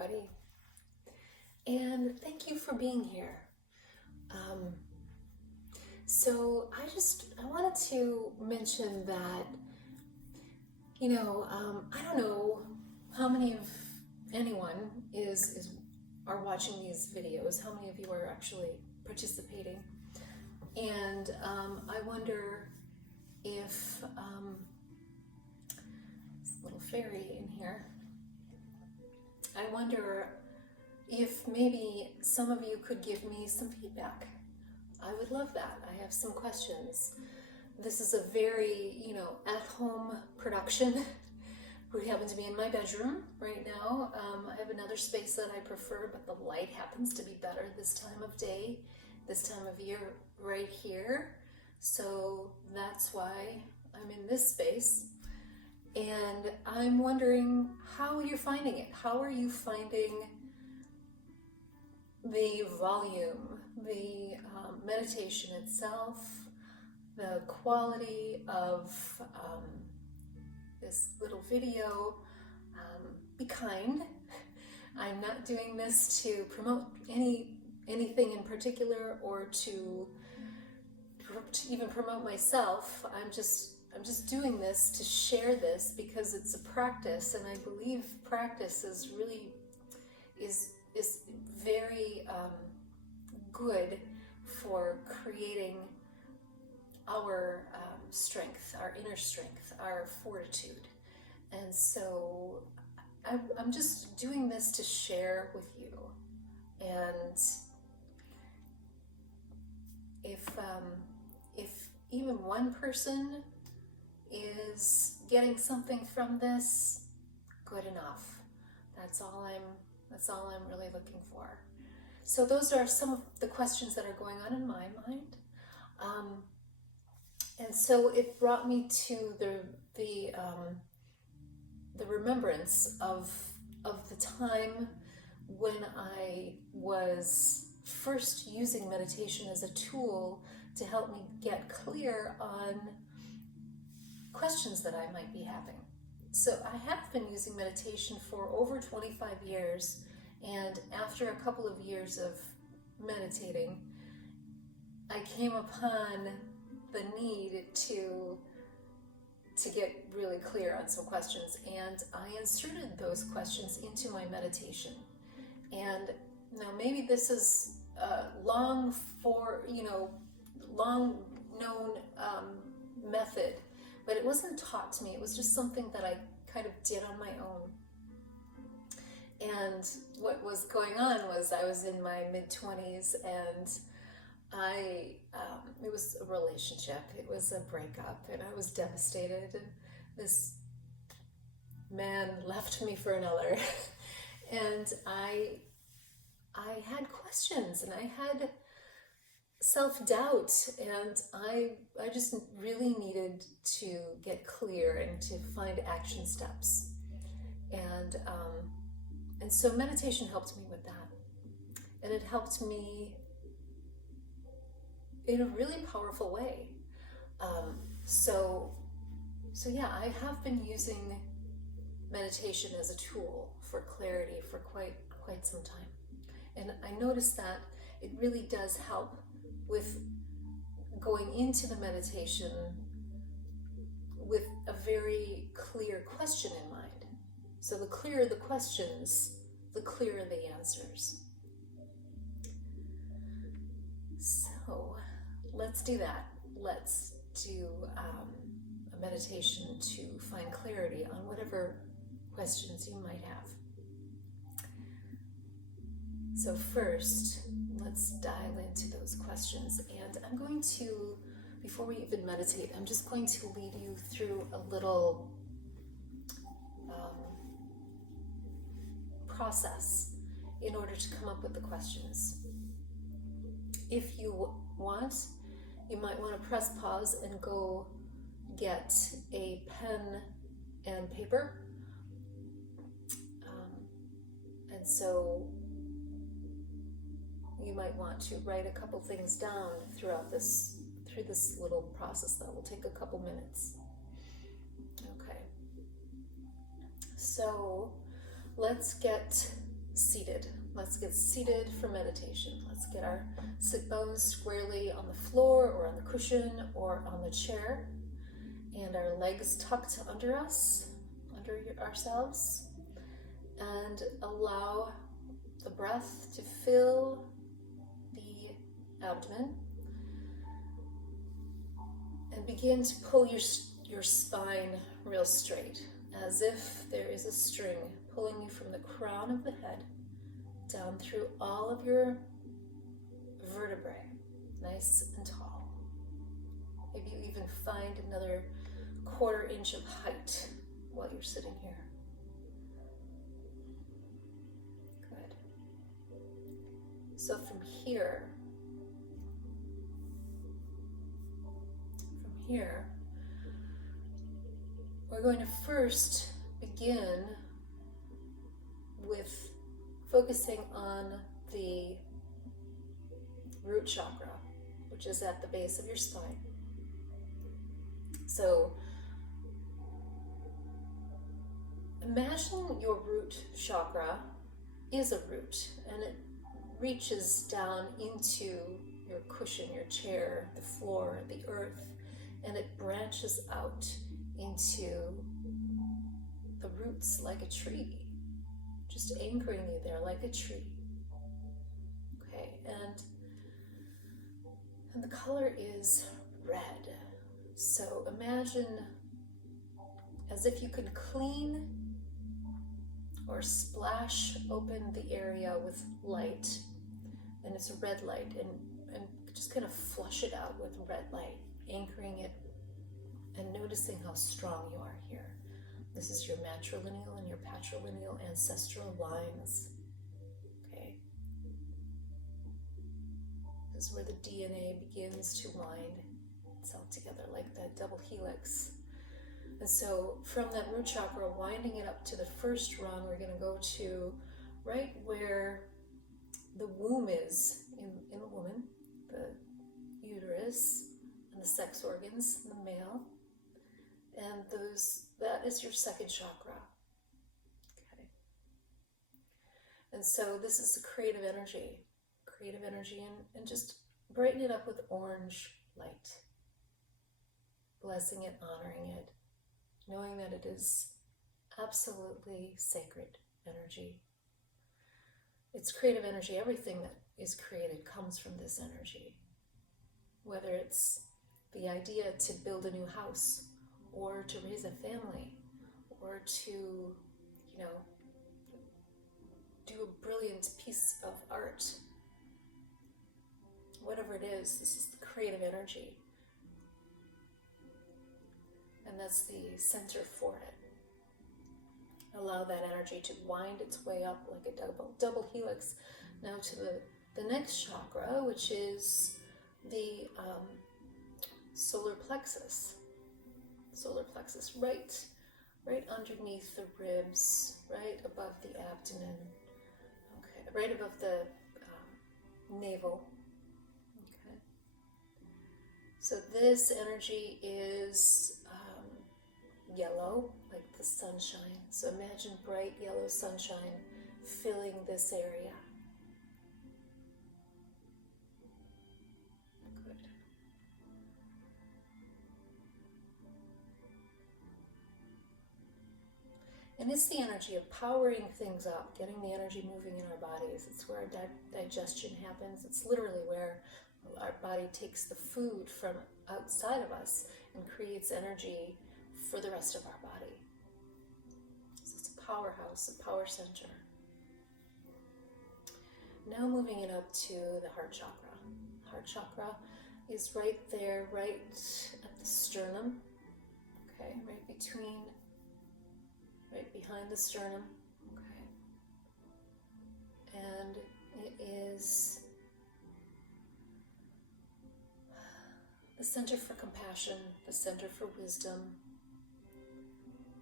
everybody. And thank you for being here. I wanted to mention that, I don't know how many of anyone are watching these videos, how many of you are actually participating. And I wonder if, this little fairy in here, I wonder if maybe some of you could give me some feedback. I would love that. I have some questions. This is a very, at-home production. We happen to be in my bedroom right now. I have another space that I prefer, but the light happens to be better this time of day, this time of year right here. So that's why I'm in this space. And I'm wondering how you're finding it. How are you finding the volume, the meditation itself, the quality of this little video? Be kind. I'm not doing this to promote anything in particular or to even promote myself. I'm just doing this to share this because it's a practice, and I believe practice is very good for creating our strength, our inner strength, our fortitude. And so I'm just doing this to share with you. And if even one person is getting something from this, good enough. That's all I'm really looking for. So those are some of the questions that are going on in my mind. And so it brought me to the remembrance of the time when I was first using meditation as a tool to help me get clear on questions that I might be having. So I have been using meditation for over 25 years, and after a couple of years of meditating, I came upon the need to get really clear on some questions, and I inserted those questions into my meditation. And now maybe this is long known method, but it wasn't taught to me. It was just something that I kind of did on my own. And what was going on was I was in my mid-20s, and it was a relationship. It was a breakup, and I was devastated. And this man left me for another. And I had questions, and I had self-doubt, and I just really needed to get clear and to find action steps. And so meditation helped me with that. And it helped me in a really powerful way. So yeah, I have been using meditation as a tool for clarity for quite some time. And I noticed that it really does help with going into the meditation with a very clear question in mind. So the clearer the questions, the clearer the answers. So let's do that. Let's do a meditation to find clarity on whatever questions you might have. So first, let's dial into those questions. And I'm going to, before we even meditate, I'm just going to lead you through a little process in order to come up with the questions. If you want, you might want to press pause and go get a pen and paper. And so you might want to write a couple things down through this little process that will take a couple minutes. Okay. So let's get seated. Let's get seated for meditation. Let's get our sit bones squarely on the floor or on the cushion or on the chair, and our legs tucked under us, under ourselves, and allow the breath to fill the abdomen, and begin to pull your spine real straight, as if there is a string pulling you from the crown of the head down through all of your vertebrae, nice and tall. Maybe you even find another 1/4 inch of height while you're sitting here. Good. So from here, we're going to first begin with focusing on the root chakra, which is at the base of your spine. So imagine your root chakra is a root, and it reaches down into your cushion, your chair, the floor, the earth, and it branches out into the roots like a tree, just anchoring you there like a tree. Okay, and the color is red. So imagine as if you could clean or splash open the area with light, and it's a red light, and just kind of flush it out with red light, anchoring it and noticing how strong you are here. This is your matrilineal and your patrilineal ancestral lines. Okay. This is where the DNA begins to wind itself together like that double helix. And so from that root chakra, winding it up to the first rung, we're going to go to right where the womb is in a woman, the uterus and the sex organs, the male. And that is your second chakra. Okay. And so this is the creative energy, and just brighten it up with orange light. Blessing it, honoring it, knowing that it is absolutely sacred energy. It's creative energy. Everything that is created comes from this energy. Whether it's the idea to build a new house, or to raise a family, or to, do a brilliant piece of art. Whatever it is, this is the creative energy. And that's the center for it. Allow that energy to wind its way up like a double helix. Now to the next chakra, which is the solar plexus. Solar plexus, right underneath the ribs, right above the abdomen, okay, right above the navel. Okay. So this energy is yellow, like the sunshine. So imagine bright yellow sunshine filling this area. Good. And it's the energy of powering things up, getting the energy moving in our bodies. It's where our digestion happens. It's literally where our body takes the food from outside of us and creates energy for the rest of our body. So it's a powerhouse, a power center. Now moving it up to the heart chakra. Heart chakra is right there, right at the sternum. Okay, right behind the sternum. Okay. And it is the center for compassion, the center for wisdom,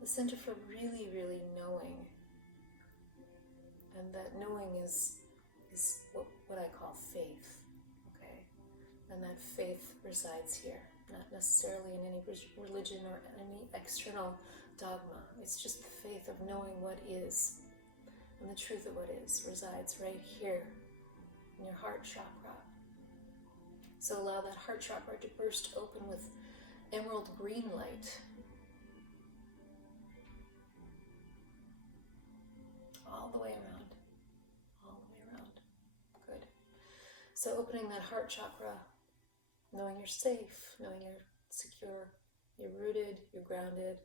the center for really, really knowing. And that knowing is what I call faith, okay? And that faith resides here, not necessarily in any religion or any external dogma. It's just the faith of knowing what is. And the truth of what is resides right here in your heart chakra. So allow that heart chakra to burst open with emerald green light. All the way around. All the way around. Good. So opening that heart chakra, knowing you're safe, knowing you're secure, you're rooted, you're grounded.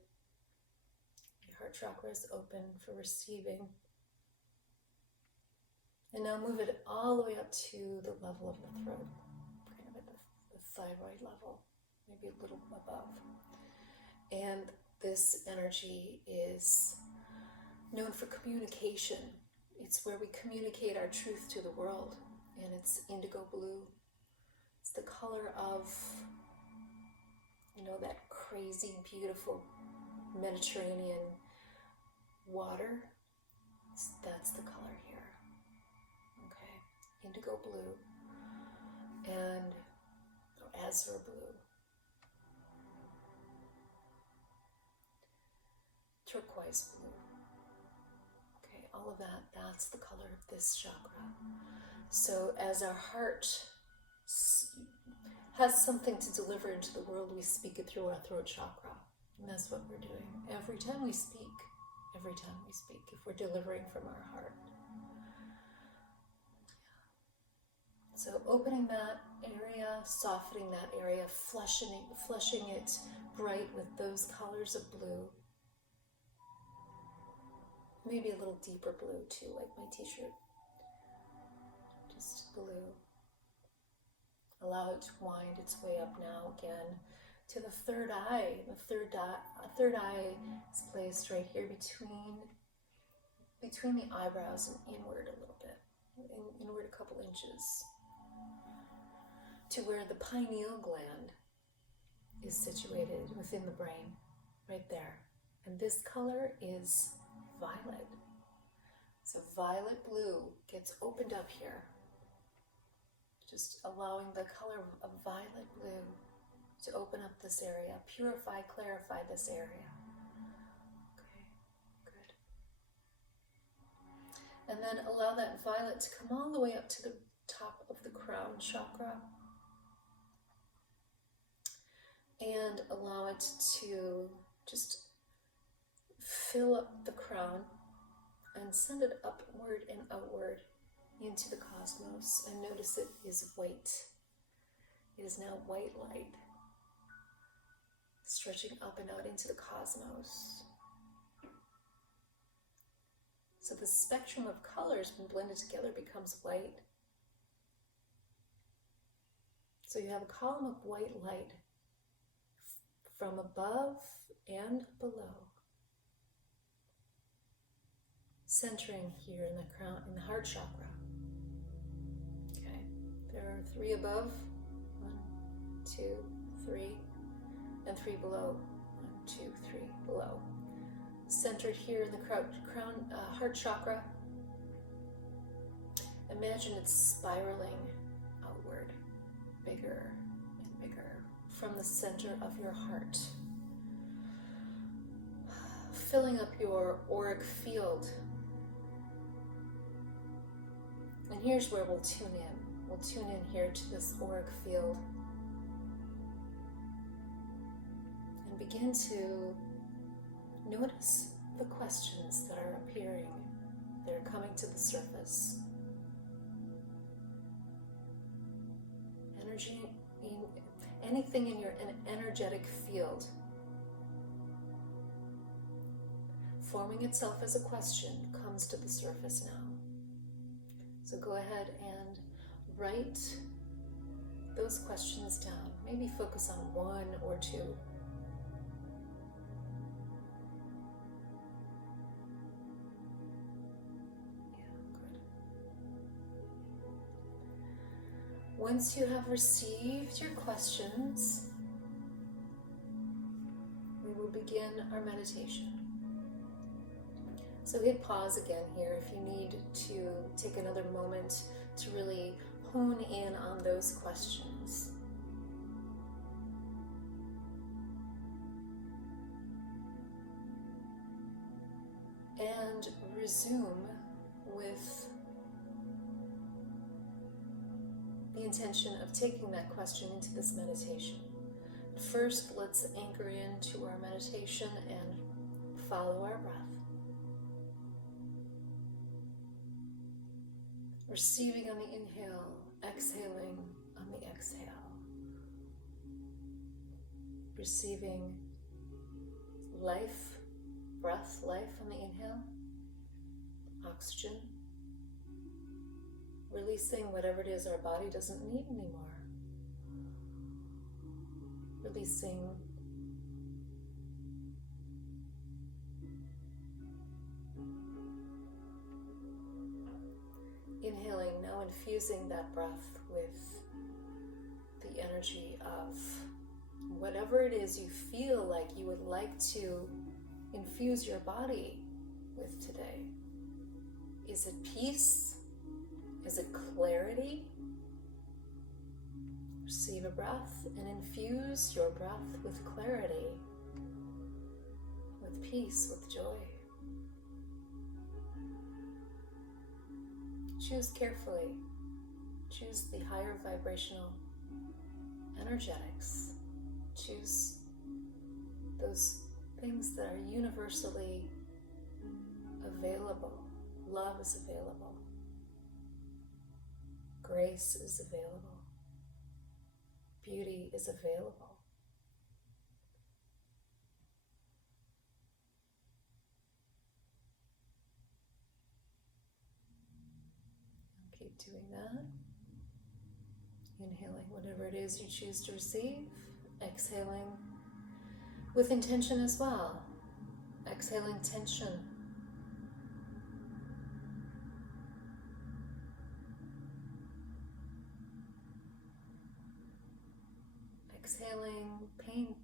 Your heart chakra is open for receiving. And now move it all the way up to the level of the throat, kind of at the thyroid level, maybe a little above. And this energy is known for communication. It's where we communicate our truth to the world, and it's indigo blue. It's the color of, that crazy, beautiful Mediterranean water. That's the color here. Okay, indigo blue and azure blue, turquoise blue. Okay, all of that, that's the color of this chakra. So as our heart has something to deliver into the world, we speak it through our throat chakra. And that's what we're doing. Every time we speak, if we're delivering from our heart. So opening that area, softening that area, flushing it bright with those colors of blue. Maybe a little deeper blue too, like my t-shirt. Just blue. Allow it to wind its way up now again to the third eye. The third eye is placed right here between the eyebrows and inward a little bit, inward a couple inches, to where the pineal gland is situated within the brain, right there. And this color is violet. So violet blue gets opened up here. Just allowing the color of violet blue to open up this area, purify, clarify this area. Okay, good. And then allow that violet to come all the way up to the top of the crown chakra. And allow it to just fill up the crown and send it upward and outward into the cosmos. And notice it is white. It is now white light, stretching up and out into the cosmos. So the spectrum of colors, when blended together, becomes white. So you have a column of white light from above and below, centering here in the crown, in the heart chakra. Okay, there are 3 above, 1, 2, 3, and 3 below, 1, 2, 3 below. Centered here in the heart chakra. Imagine it's spiraling outward, bigger and bigger, from the center of your heart, filling up your auric field. And here's where we'll tune in. We'll tune in here to this auric field and begin to notice the questions that are appearing, that are coming to the surface. Anything in your energetic field forming itself as a question comes to the surface now. So go ahead and write those questions down. Maybe focus on 1 or 2. Once you have received your questions, we will begin our meditation. So hit pause again here if you need to take another moment to really hone in on those questions. And resume with the intention of taking that question into this meditation. First, let's anchor into our meditation and follow our breath. Receiving on the inhale, exhaling on the exhale. Receiving life, breath, life on the inhale, oxygen. Releasing whatever it is our body doesn't need anymore. Releasing inhaling, now infusing that breath with the energy of whatever it is you feel like you would like to infuse your body with today. Is it peace? Is it clarity? Receive a breath and infuse your breath with clarity, with peace, with joy. Choose carefully. Choose the higher vibrational energetics. Choose those things that are universally available. Love is available. Grace is available. Beauty is available. Keep doing that. Inhaling whatever it is you choose to receive. Exhaling with intention as well. Exhaling tension. Exhaling pain.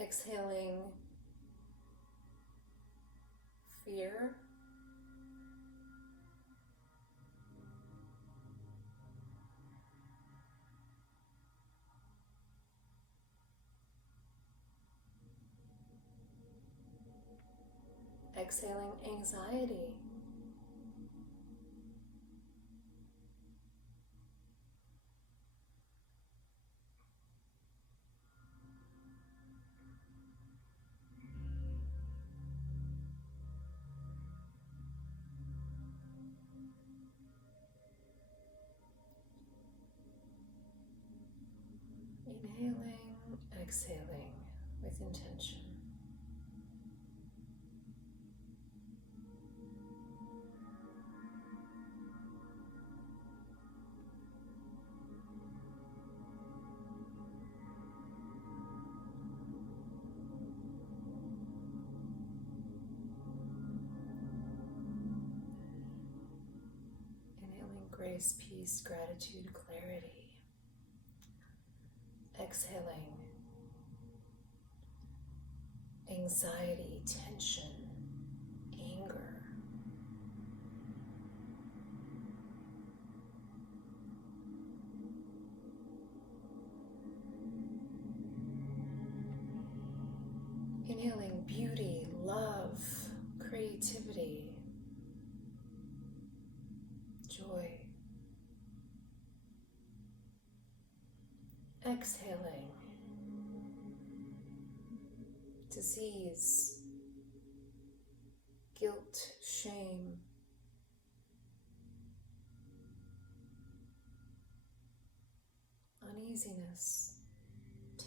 Exhaling fear. Exhaling anxiety. Inhaling, exhaling with intention. Inhaling grace, peace, gratitude, clarity. Exhaling anxiety, tension, anger. Inhaling beauty, love, creativity, joy. Exhaling disease, guilt, shame, uneasiness,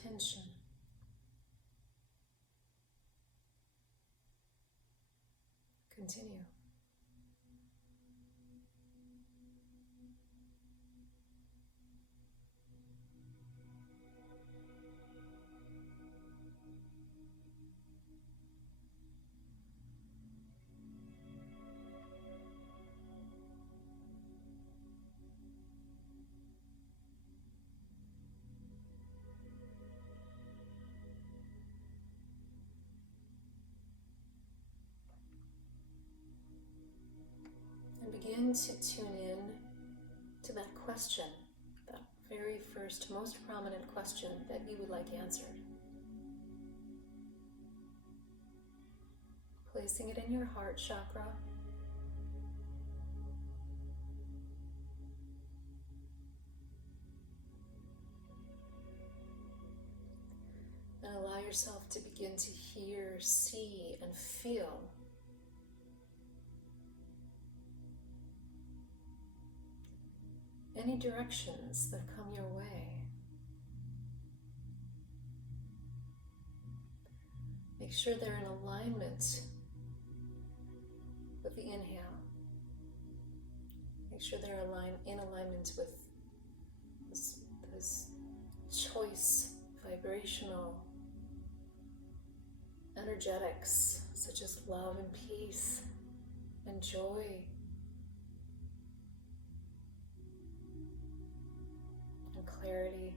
tension. Continue. Begin to tune in to that question, that very first, most prominent question that you would like answered. placing it in your heart chakra. And allow yourself to begin to hear, see, and feel any directions that come your way. Make sure they're in alignment with the inhale. Make sure they're in alignment with this choice, vibrational, energetics, such as love and peace and joy. And clarity.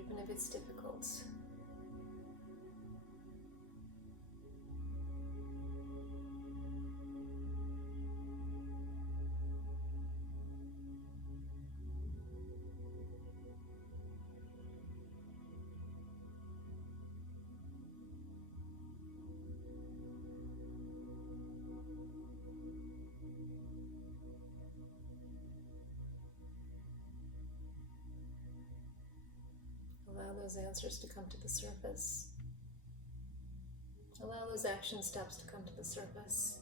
Even if it's difficult. Allow those answers to come to the surface. Allow those action steps to come to the surface.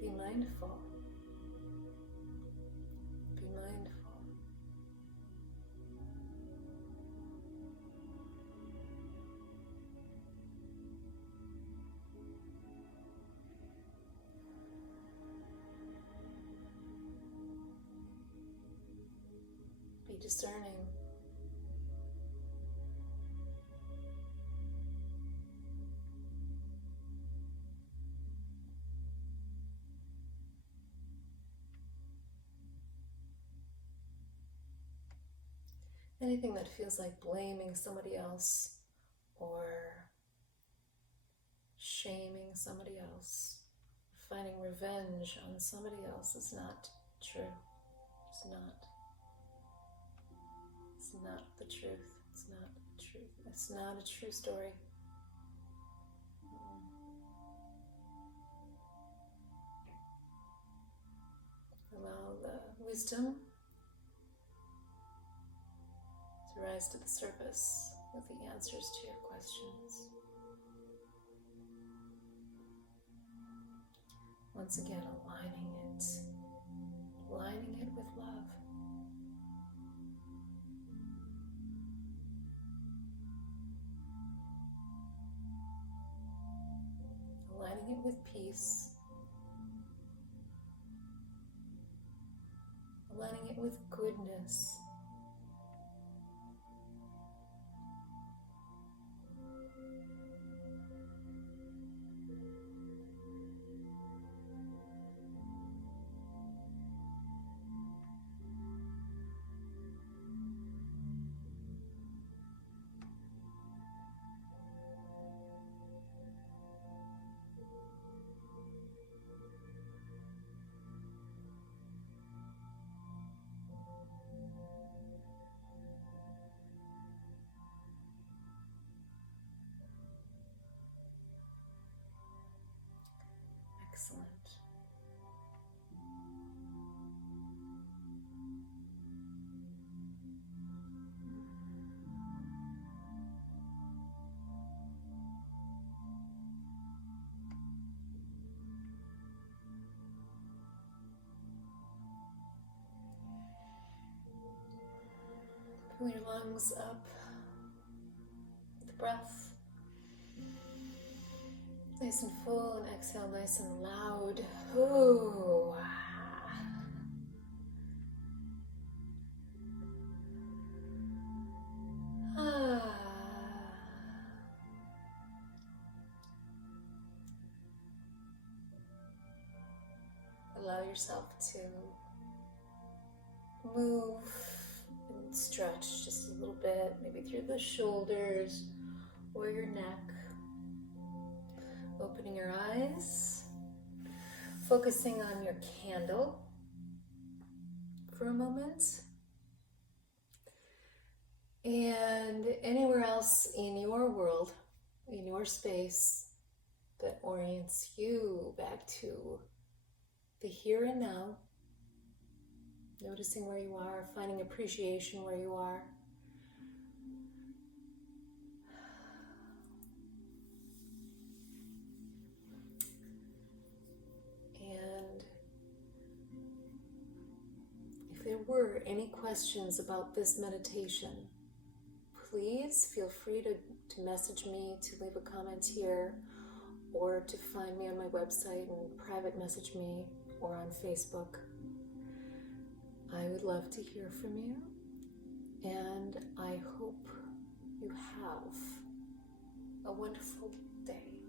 Be mindful. Be mindful. Be discerning. Anything that feels like blaming somebody else or shaming somebody else, finding revenge on somebody else is not true. It's not. It's not the truth. It's not the truth. It's not a true story. Allow the wisdom to rise to the surface with the answers to your questions. Once again, aligning it with love. Aligning it with peace. Aligning it with goodness. Excellent. Pull your lungs up with breath. Nice and full, and exhale nice and loud. Ooh. Allow yourself to move and stretch just a little bit, maybe through the shoulders or your neck. Opening your eyes, focusing on your candle for a moment. And anywhere else in your world, in your space, that orients you back to the here and now. Noticing where you are, finding appreciation where you are. And if there were any questions about this meditation, please feel free to message me, to leave a comment here, or to find me on my website and private message me, or on Facebook. I would love to hear from you, and I hope you have a wonderful day.